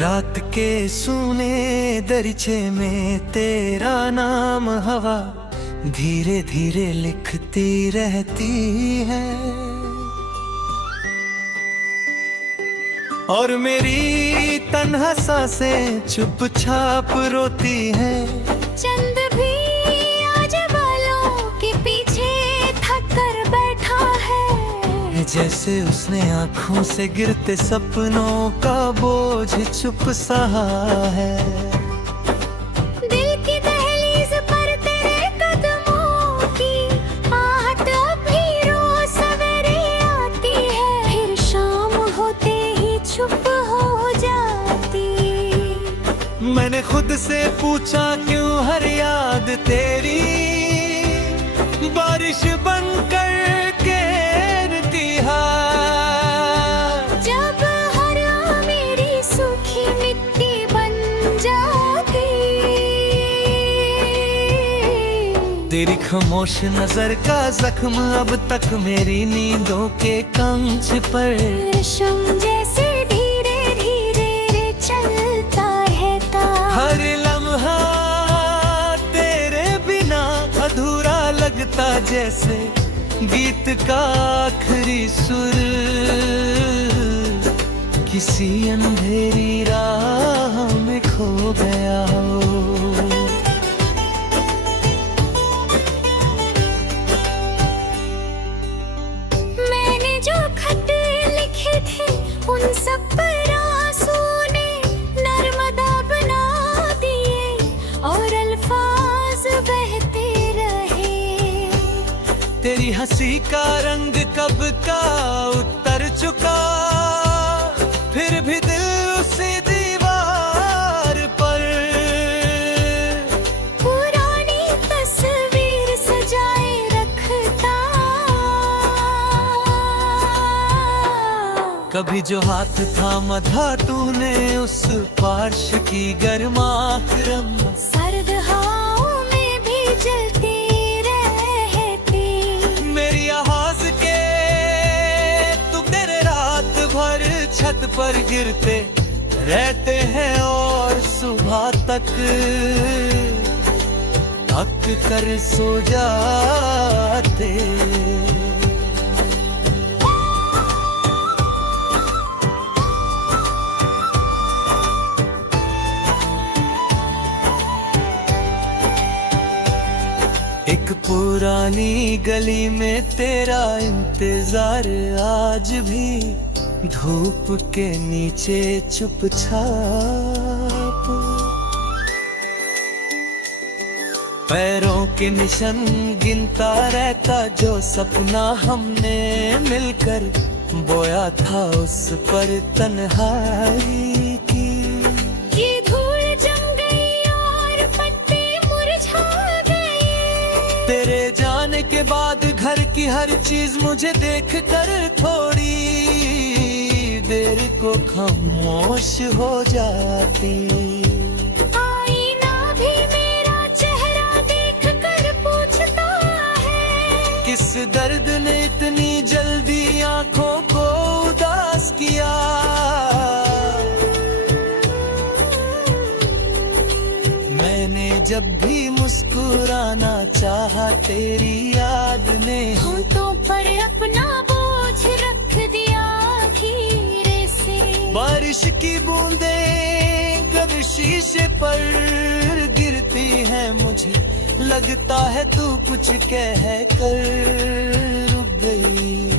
रात के सूने दरिचे में तेरा नाम हवा धीरे धीरे लिखती रहती है। और मेरी तन्हा सांसें चुपचाप रोती हैं। चंद भी आज बालों के पीछे थक कर बैठा है। जैसे उसने आँखों से गिरते सपनों का बोझ चुप सहा है। दिल की दहलीज पर तेरे कदमों की आहट भी रोज सवेरे आती है। फिर शाम होते ही चुप हो जाती। मैंने खुद से पूछा क्यों हर याद तेरी बारिश बनकर गिरती है। जब हर मेरी सूखी मिट्टी बन जाती। तेरी खामोश नजर का जख्म अब तक मेरी नींदों के कंच पर रेशम जैसे धीरे धीरे चलता रहता। हर लम्हा तेरे बिना अधूरा लगता, जैसे गीत का आखिरी सुर किसी अंधेरी राह में खो गया हो। मैंने जो खत लिखे थे उन सब पर आंसू ने नर्मदा बना दिए और अल्फाज बहते रहे। तेरी हंसी का रंग कब का उतर चुका, फिर भी दिल उसी दीवार पर पुरानी तस्वीर सजाए रखता। कभी जो हाथ थामा था तूने उस पार्श की गर्माहरम सर्द हवाओं में भी जलती रहती। मेरी आवाज के टुकड़े रात भर छत पर गिरते रहते हैं और सुबह तक थक कर सो जाते। एक पुरानी गली में तेरा इंतजार आज भी धूप के नीचे चुपचाप। पैरों के निशान गिनता रहता, जो सपना हमने मिलकर बोया था उस पर तन्हाई की। ये धूल जम गई और पत्ते मुरझा गए। तेरे जाने के बाद घर की हर चीज मुझे देख कर थोड़ी देर को खामोश हो जाती। आईना भी मेरा चेहरा देख कर पूछता है। किस दर्द ने इतनी जल्दी आंखों को उदास किया। मैंने जब भी मुस्कुराना चाहा तेरी याद ने होठों पर अपना बोझ रख दिया धीरे से। बारिश की बूंदें कब शीशे पर गिरती हैं, मुझे लगता है तू कुछ कह कर रुक गई।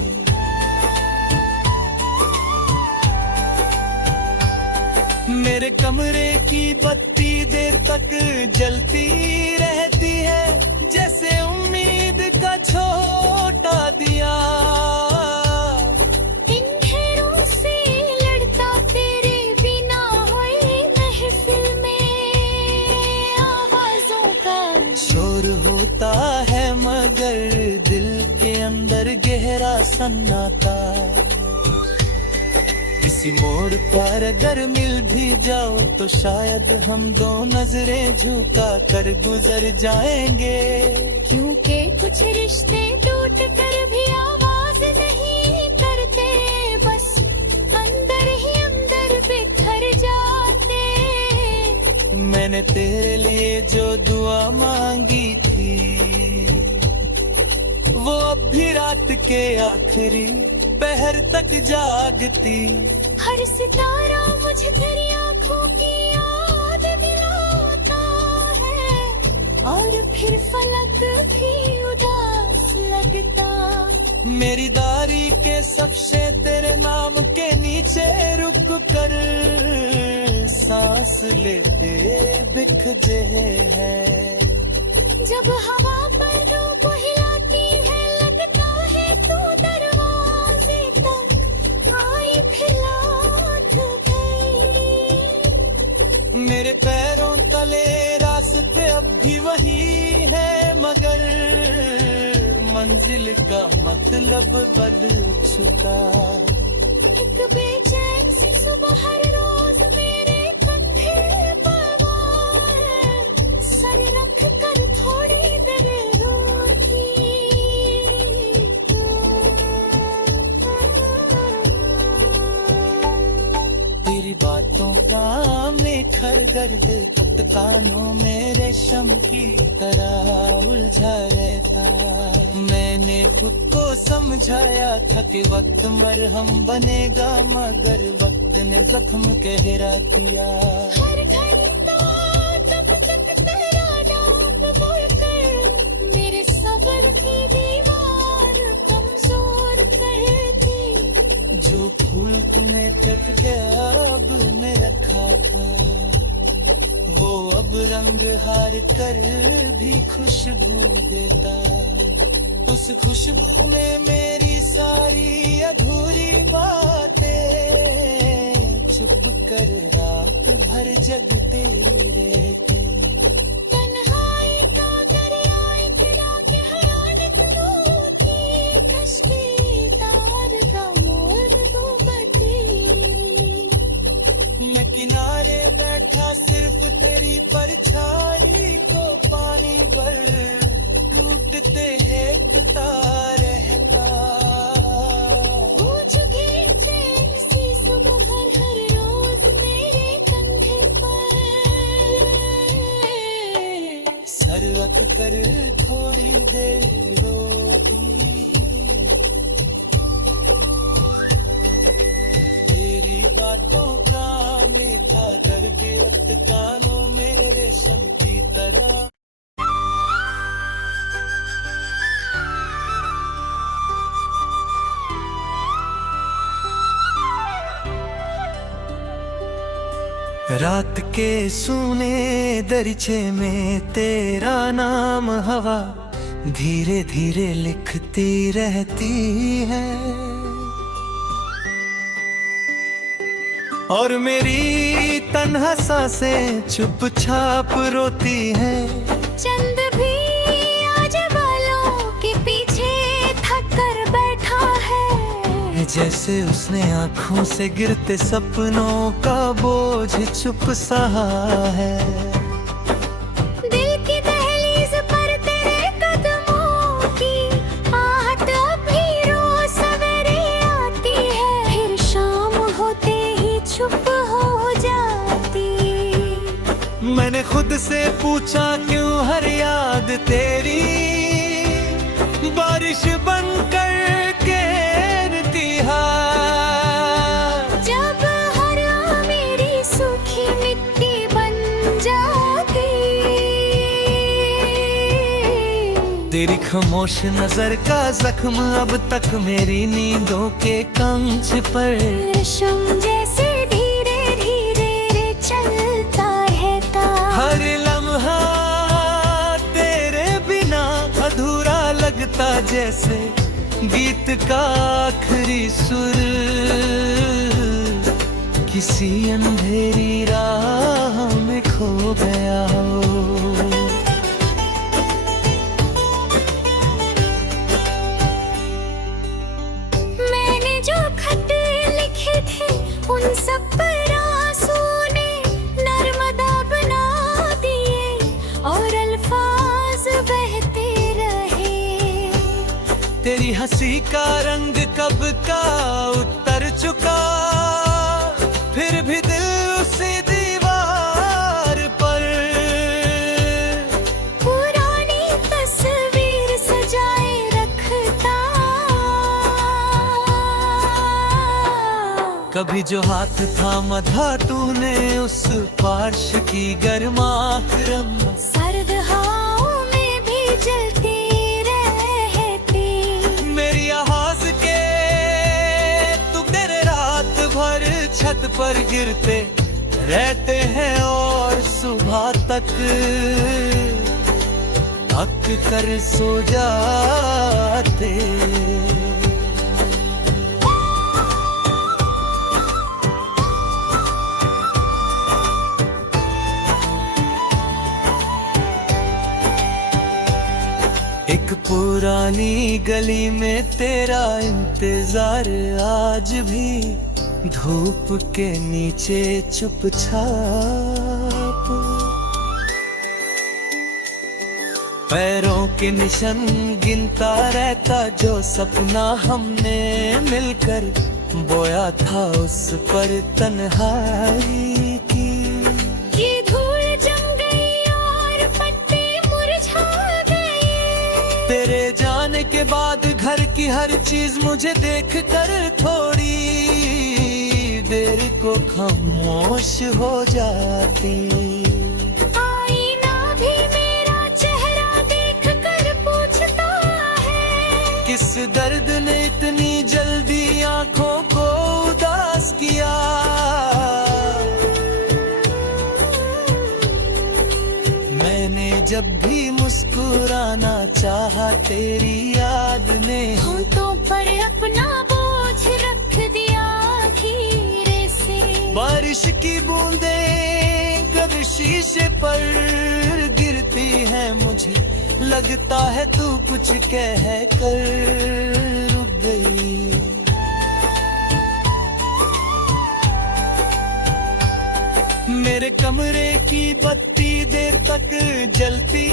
मेरे कमरे की बत्ती देर तक जलती रहती है, जैसे उम्मीद का छोटा दिया। इन घेरों से लड़ता तेरे बिना हुई महफिल में आवाजों का शोर होता है मगर दिल के अंदर गहरा सन्नाटा। किसी मोड़ पर अगर मिल भी जाओ तो शायद हम दो नजरें झुका कर गुजर जाएंगे। क्योंकि कुछ रिश्ते टूट कर भी आवाज नहीं करते, बस अंदर ही अंदर बिखर जाते। मैंने तेरे लिए जो दुआ मांगी थी, वो अब भी रात के आखिरी पहर तक जागती। हर सितारा मुझे तेरी आंखों की याद दिलाता है, और फिर फलक भी उदास लगता। मेरी दारी के सबसे तेरे नाम के नीचे रुक कर सांस लेते दिखते हैं। जब हवा पर रूप हिलाती है, लगता है तू दरवाजे तक आई फिर लौट गई। मेरे पैरों तले रास्ते अब भी वही है, मगर मंजिल का मतलब बदल चुका। एक बेचैन सी सुबह हर रोज मेरे कंधे पर वार, सर रख कर थोड़ी देर रोती। तेरी बातों का मेखर गर्द कानों में रेशम की तरह उलझा रहता। मैंने खुद को समझाया था कि वक्त मरहम बनेगा, मगर वक्त ने जख्म गहरा किया। हर घंटा तब तक तेरा नाम बोलकर मेरे सब्र की दीवार कमजोर करती। जो फूल तूने टक के अब में रखा था, वो अब रंग हार कर भी खुशबू देता। उस खुशबू में मेरी सारी अधूरी बातें चुप कर रात भर जगते रहती। तन्हाई का दरिया इतना गहरा रोती, कश्ती तार का मोर डूबती। मैं किनारे बैठा सिर्फ तेरी परछाई को पानी भर टूटते देखता रहता। पूछ के चैन सी सुबह हर रोज मेरे कंधे पर, सर रख कर थोड़ी देर रोती। तेरी बातों का मीठा दर्द वक्त कानों में रेशम की तरह। रात के सूने दरिचे में तेरा नाम हवा धीरे धीरे लिखती रहती है, और मेरी तन्हा सांसें चुपचाप रोती हैं। चंद भी आज बालों के पीछे थक कर बैठा है, जैसे उसने आँखों से गिरते सपनों का बोझ चुप सहा है। दिल की दहलीज पर तेरे कदमों की आहट भी रोज सवेरे आती है, फिर शाम होते ही चुप हो जाती। मैंने खुद से पूछा क्यों हर याद तेरी बारिश बनकर गिरती है। जब हर मेरी सूखी मिट्टी बन जाती, तेरी खामोश नजर का जख्म अब तक मेरी नींदों के कंच पर रेशम जैसे धीरे धीरे चलता रहता। हर लम्हा तेरे बिना अधूरा लगता, जैसे गीत का आखिरी सुर किसी अंधेरी राह में खो गया हो। मैंने जो खत लिखे थे उन सब पर आंसू ने नर्मदा बना दिए, और अल्फाज बहते रहे। तेरी हंसी का रंग कब का उतर चुका, फिर भी दिल उसी दीवार पर कभी जो हाथ थामा था तूने उस पार्श की गर्माहरम, सर्द हवाओं में भी जलती रहती। मेरी आवाज के टुकड़े रात भर छत पर गिरते रहते हैं और सुबह तक थक कर सो जाते। एक पुरानी गली में तेरा इंतजार आज भी, धूप के नीचे चुपचाप, पैरों के निशान गिनता रहता जो सपना हमने मिलकर बोया था उस पर तन्हाई की। ये धूल जम गई और पत्ते मुरझा गए। तेरे जाने के बाद घर की हर चीज मुझे देख कर थोड़ी देर को खामोश हो जाती। आईना भी मेरा चेहरा देख कर पूछता है, किस दर्द ने इतनी जल्दी आंखों को उदास किया। मैंने जब भी मुस्कुराना चाहा तेरी याद ने होठों पर अपना बोझ रख दिया धीरे से। बारिश की बूंदें कब शीशे पर गिरती है, मुझे लगता है तू कुछ कह कर रुक गई। मेरे कमरे की बत्ती देर तक जलती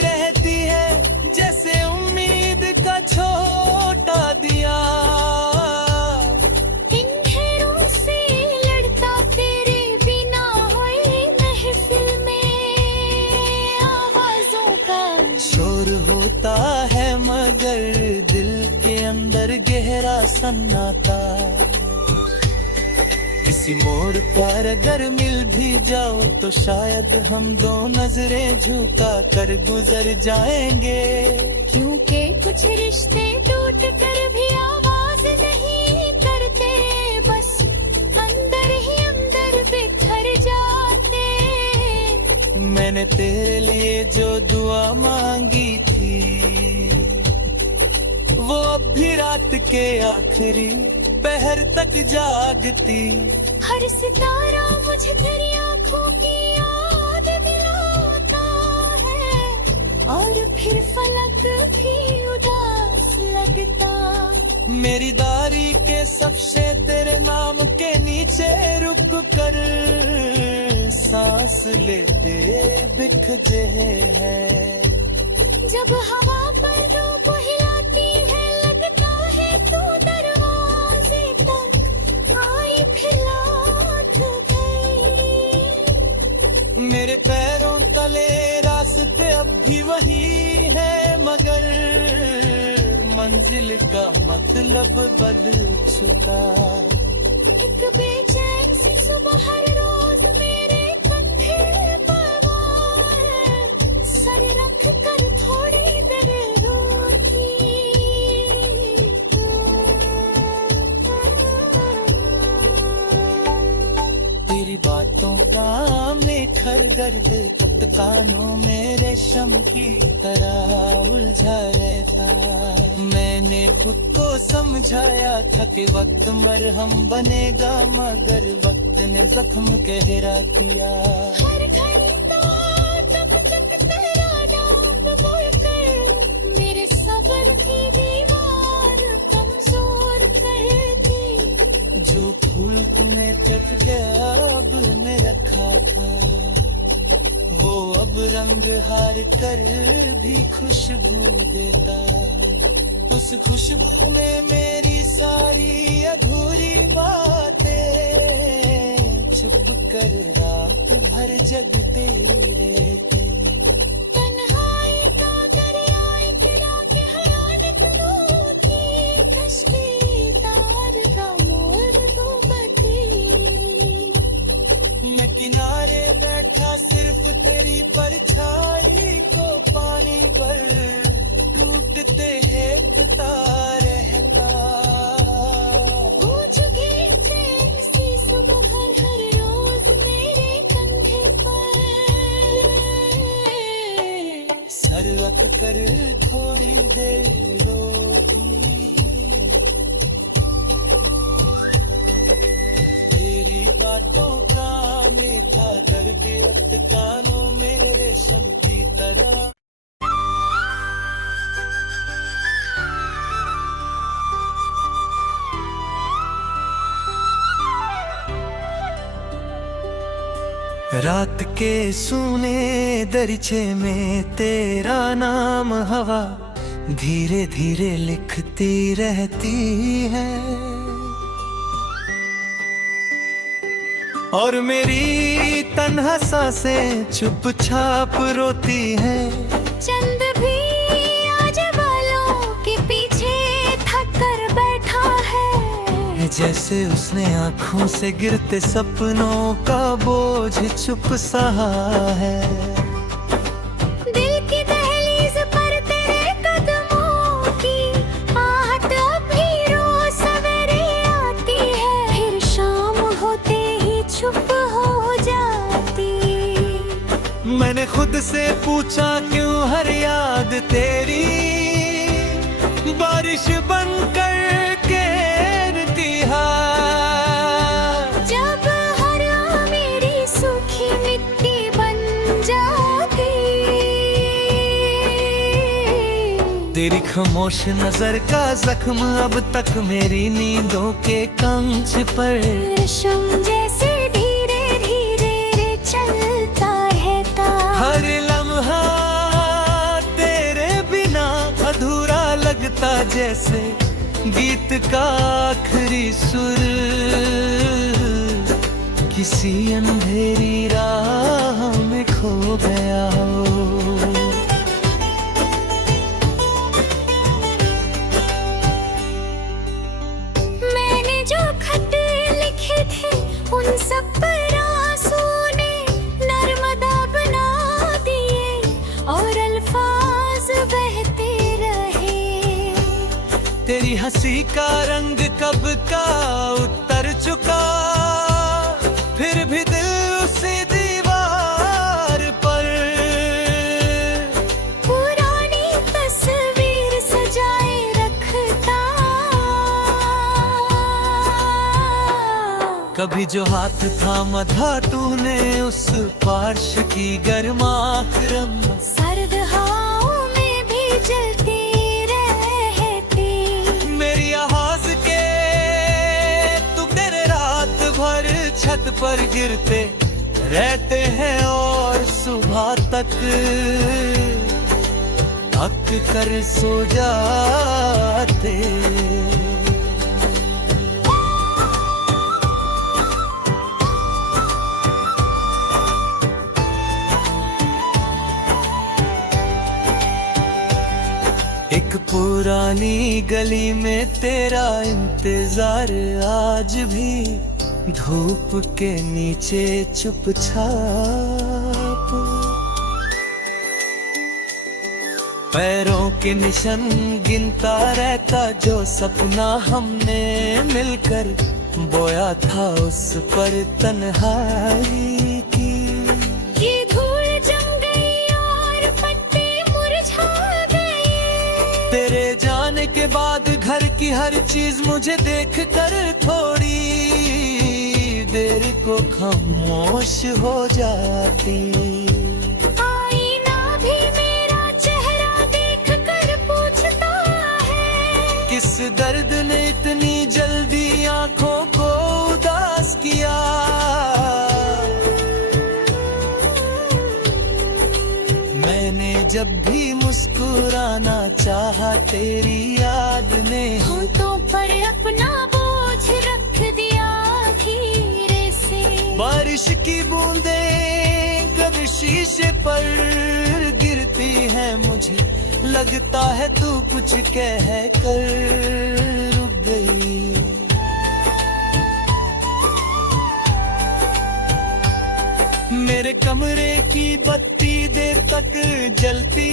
रहती है, जैसे उम्मीद का छोटा दिया। इन घेरों से लड़ता तेरे बिना हुई महफिल में आवाजों का शोर होता है मगर दिल के अंदर गहरा सन्नाटा। किसी मोड़ पर अगर मिल भी जाओ तो शायद हम दो नजरें झुका कर गुजर जाएंगे। क्योंकि कुछ रिश्ते टूट कर भी आवाज नहीं करते, बस अंदर ही अंदर बिखर जाते। मैंने तेरे लिए जो दुआ मांगी थी वो अब भी रात के आखिरी पहर तक जागती। हर सितारा मुझे तेरी आंखों की याद दिलाता है, और फिर फलक भी उदास लगता। मेरी दारी के सबसे तेरे नाम के नीचे रुक कर सांस लेते दिखते हैं। जब हवा पर धूप हिलाती है लगता है तू दरवाजे तक आई फिर लौट गई। मेरे पैरों तले रास्ते अब भी वही है, मगर मंजिल का मतलब बदल चुका। एक बेचैन सी सुबह हर रोज मेरे कंधे पर वार, सर रख कर थोड़ी देर रोती। तेरी बातों का मेखर दर्द कानों में रेशम की तरह उलझा रहता। मैंने खुद को समझाया था कि वक्त मरहम बनेगा, मगर वक्त ने जख्म गहरा किया। हर घंटा तब तक तेरा नाम बोलकर मेरे सब्र की दीवार कमजोर करती। जो फूल तुम्हें चट गया अब में रखा था, वो अब रंग हार कर भी खुशबू देता। उस खुशबू में मेरी सारी अधूरी बातें छुप कर रात भर जगते रहती। तन्हाई का दरिया इतना गहरा रोती, कश्ती तार का मोर तो बती। सर रख कर थोड़ी देर रोटी, तेरी बातों का मीठा दर्द अब कानों में रेशम की तरह। रात के सूने दरिचे में तेरा नाम हवा धीरे धीरे लिखती रहती है, और मेरी तन्हा सांसें चुपचाप रोती हैं। चंद भी आज बालों के पीछे थक कर बैठा है, जैसे उसने आँखों से गिरते सपनों का बोझ चुप सहा है। दिल की दहलीज पर तेरे कदमों की आहट अभी रोज सवेरे आती है, फिर शाम होते ही चुप हो जाती। मैंने खुद से पूछा क्यों हर याद तेरी बारिश बनकर घेरती है। जब हर मेरी सूखी मिट्टी बन जाती, तेरी खामोश नजर का जख्म अब तक मेरी नींदों के कंच पर रेशम जैसे धीरे धीरे चलता रहता। हर लम्हा तेरे बिना अधूरा लगता, जैसे गीत का आखिरी सुर किसी अंधेरी राह में खो गया हो। मैंने जो खत लिखे थे उन सब पर आंसू ने नर्मदा बना दिए, और अल्फाज बहते रहे। तेरी हंसी का रंग कब का उतर चुका, फिर भी दिल उसी दीवार पर पुरानी तस्वीर सजाए रखता। कभी जो हाथ थामा था तूने उस पार्श की गर्माहरम, सर्द हवाओं में भी जलती रहती। मेरी आवाज के टुकड़े रात भर छत पर गिरते रहते हैं, और सुबह तक थक कर सो जाते। एक पुरानी गली में तेरा इंतजार आज भी, धूप के नीचे चुपचाप। पैरों के निशान गिनता रहता, जो सपना हमने मिलकर बोया था उस पर तन्हाई की। ये धूल जम गई और पत्ते मुरझा गए। तेरे जाने के बाद घर की हर चीज मुझे देख कर थोड़ी देर को खामोश हो जाती। आईना भी मेरा चेहरा देख कर पूछता है, किस दर्द ने इतनी जल्दी आंखों को उदास किया। मैंने जब भी मुस्कुराना चाहा, तेरी याद ने होठों पर अपना बोझ रख दिया धीरे से। बारिश की बूंदें कभी शीशे पर गिरती है, मुझे लगता है तू कुछ कह कर रुक गई। मेरे कमरे की बत्ती देर तक जलती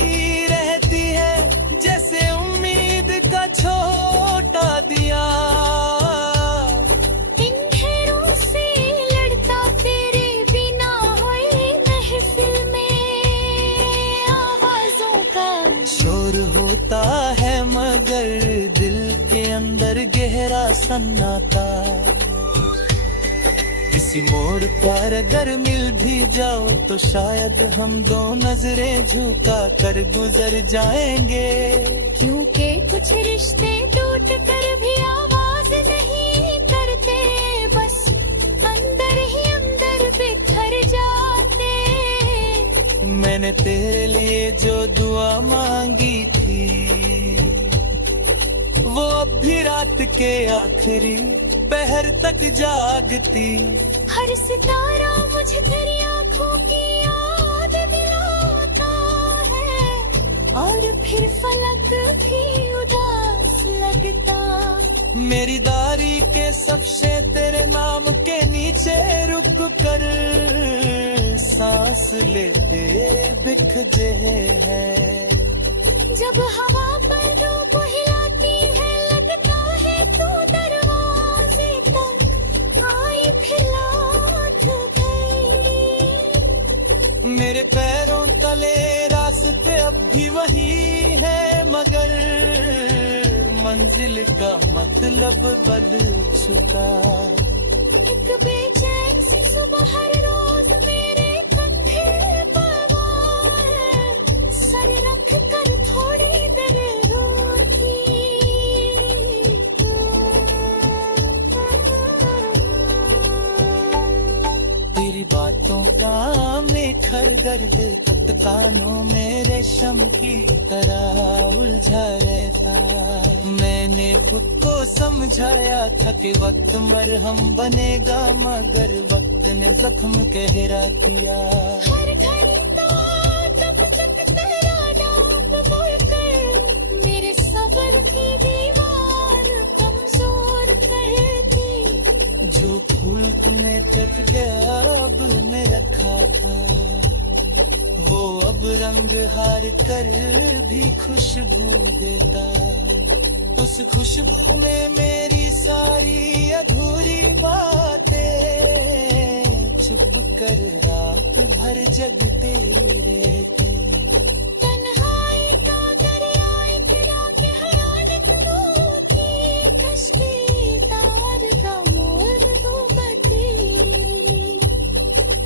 रहती है, जैसे उम्मीद का छोटा दिया। इन घेरों से लड़ता तेरे बिना हुई महफिल में, आवाजों गहरा सन्नाटा। किसी मोड़ पर अगर मिल भी जाओ तो शायद हम दो नजरें झुका कर गुजर जाएंगे। क्योंकि कुछ रिश्ते टूट कर भी आवाज नहीं करते, बस अंदर ही अंदर बिखर जाते। मैंने तेरे लिए जो दुआ मांगी थी वो अब भी रात के आखिरी पहर तक जागती। हर सितारा मुझे तेरी आंखों की याद दिलाता है, और फिर फलक भी उदास लगता। मेरी दारी के सबसे तेरे नाम के नीचे रुक कर सांस लेते बिखजे हैं। जब हवा पर धूप हिलाती है लगता है तू दरवाजे तक आई फिर लौट गई। मेरे पैरों तले रास्ते अब भी वही है, मगर मंजिल का मतलब बदल चुका। एक बेचैन सी सुबह हर रोज मेरे कंधे पर है, सर रख कर थोड़ी देर रोती। तेरी बातों का मेखर दर्द तख्त कानों में रेशम की तरह उलझा रहता। मैंने खुद को समझाया था कि वक्त मरहम बनेगा, मगर वक्त ने जख्म गहरा किया। हर घंटा तब तक तेरा नाम बोलकर मेरे सब्र की दीवार कमजोर करती। जो फूल तुमने चट के अब में रखा था वो अब रंग हार कर भी खुशबू देता। उस खुशबू में मेरी सारी अधूरी बातें छुप कर रात भर जगते रहती। तन्हाई का दरिया इतना गहरा रोती, कश्ती तार का मोर दो गति।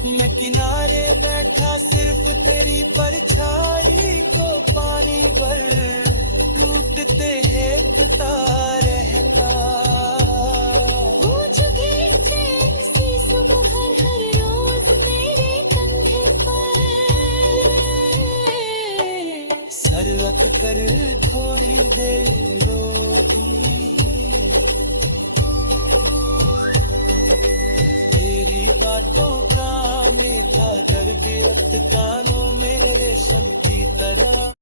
मैं किनारे बैठा सिर्फ तेरी परछाई को पानी पर टूटते देखता रहता। हो चुकी ट्रेन सी सुबह हर रोज मेरे कंधे पर, सर रख कर थोड़ी देर रोती। तेरी बातों का मीठा दर्द अब कानों में रेशम की तरह